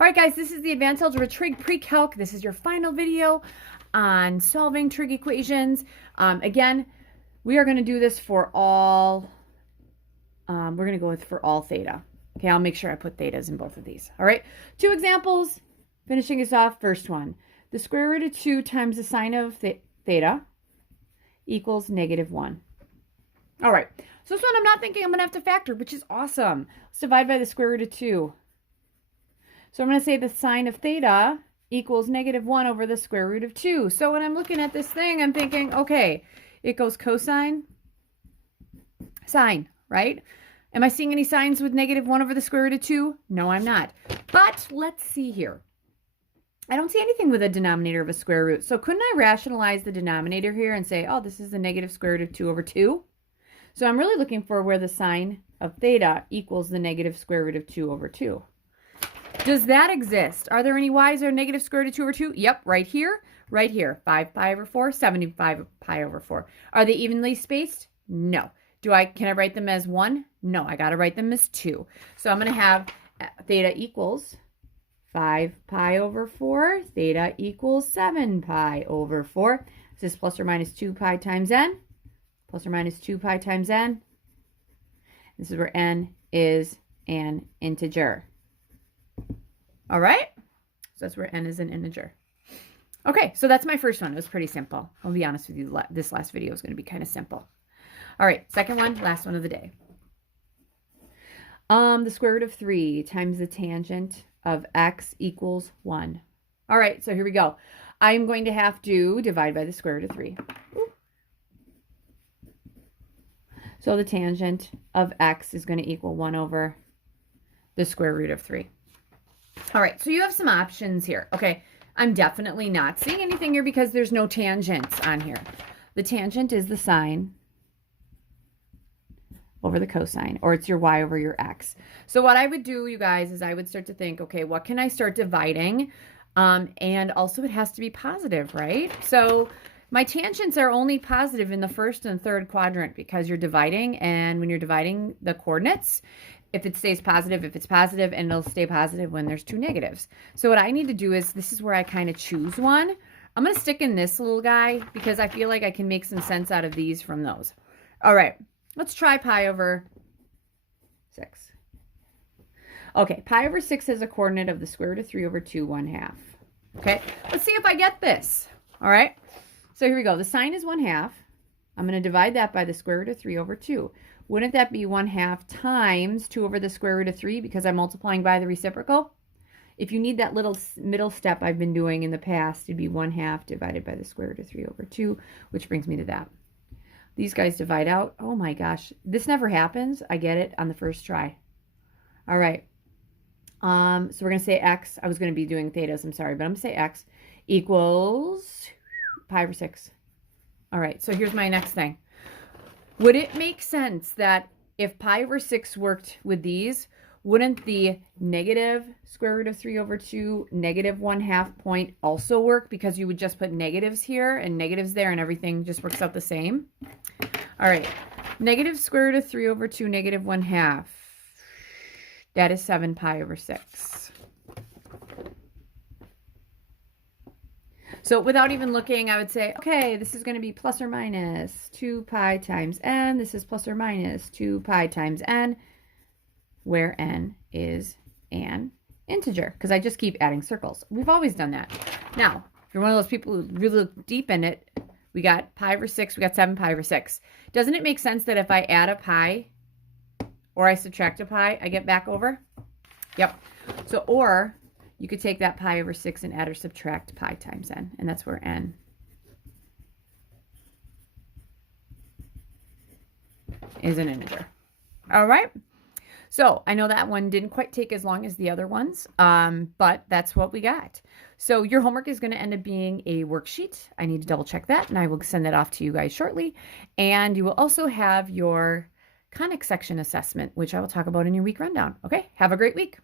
All right, guys, this is the Advanced Algebra Trig Pre-Calc. This is your final video on solving trig equations. Again, we are going to do this for all, we're going to go with for all theta. Okay, I'll make sure I put thetas in both of these. All right, 2 examples, finishing us off. First one, the square root of 2 times the sine of theta equals -1. All right, so this one I'm not thinking I'm going to have to factor, which is awesome. Let's divide by the square root of 2. So I'm going to say the sine of theta equals -1 over the square root of 2. So when I'm looking at this thing, I'm thinking, okay, it goes cosine, sine, right? Am I seeing any signs with -1 over the square root of 2? No, I'm not. But let's see here. I don't see anything with a denominator of a square root. So couldn't I rationalize the denominator here and say, oh, this is the negative square root of 2 over 2? So I'm really looking for where the sine of theta equals the negative square root of 2 over 2. Does that exist? Are there any y's that are negative square root of 2 over 2? Yep, right here, right here. 5 pi over 4, 75 pi over 4. Are they evenly spaced? No. Can I write them as 1? No, I got to write them as 2. So I'm going to have theta equals 5 pi over 4. Theta equals 7 pi over 4. This is plus or minus 2 pi times n. Plus or minus 2 pi times n. This is where n is an integer. All right, so that's where n is an integer. Okay, so that's my first one. It was pretty simple. I'll be honest with you, this last video is going to be kind of simple. All right, second one, last one of the day. The square root of 3 times the tangent of x equals 1. All right, so here we go. I'm going to have to divide by the square root of 3. So the tangent of x is going to equal 1 over the square root of 3. All right, so you have some options here. Okay, I'm definitely not seeing anything here because there's no tangents on here. The tangent is the sine over the cosine, or it's your y over your x. So what I would do, you guys, is I would start to think, okay, what can I start dividing? And also it has to be positive, right? So my tangents are only positive in the first and third quadrant because you're dividing, and when you're dividing the coordinates, if it stays positive, if it's positive, and it'll stay positive when there's 2 negatives. So what I need to do is, this is where I kind of choose one. I'm going to stick in this little guy because I feel like I can make some sense out of these from those. All right, let's try pi over 6. Okay, pi over 6 is a coordinate of the square root of 3 over 2, 1/2. Okay, let's see if I get this. All right, so here we go. The sine is 1/2. I'm going to divide that by the square root of 3 over 2. Wouldn't that be 1/2 times 2 over the square root of 3 because I'm multiplying by the reciprocal? If you need that little middle step I've been doing in the past, it'd be 1/2 divided by the square root of 3 over 2, which brings me to that. These guys divide out. Oh my gosh, this never happens. I get it on the first try. All right. So we're going to say x. I was going to be doing thetas, I'm sorry, but I'm going to say x equals pi over 6. All right, so here's my next thing. Would it make sense that if pi over 6 worked with these, wouldn't the negative square root of 3 over 2, -1/2 point also work because you would just put negatives here and negatives there and everything just works out the same? All right, negative square root of 3 over 2, -1/2. That is 7 pi over 6. So without even looking, I would say, okay, this is going to be plus or minus 2 pi times n. This is plus or minus 2 pi times n, where n is an integer, because I just keep adding circles. We've always done that. Now, if you're one of those people who really look deep in it, we got pi over 6, we got 7 pi over 6. Doesn't it make sense that if I add a pi or I subtract a pi, I get back over? Yep. So, or you could take that pi over 6 and add or subtract pi times n, and that's where n is an integer. All right. So I know that one didn't quite take as long as the other ones, but that's what we got. So your homework is going to end up being a worksheet. I need to double check that, and I will send that off to you guys shortly. And you will also have your conic section assessment, which I will talk about in your week rundown. Okay, have a great week.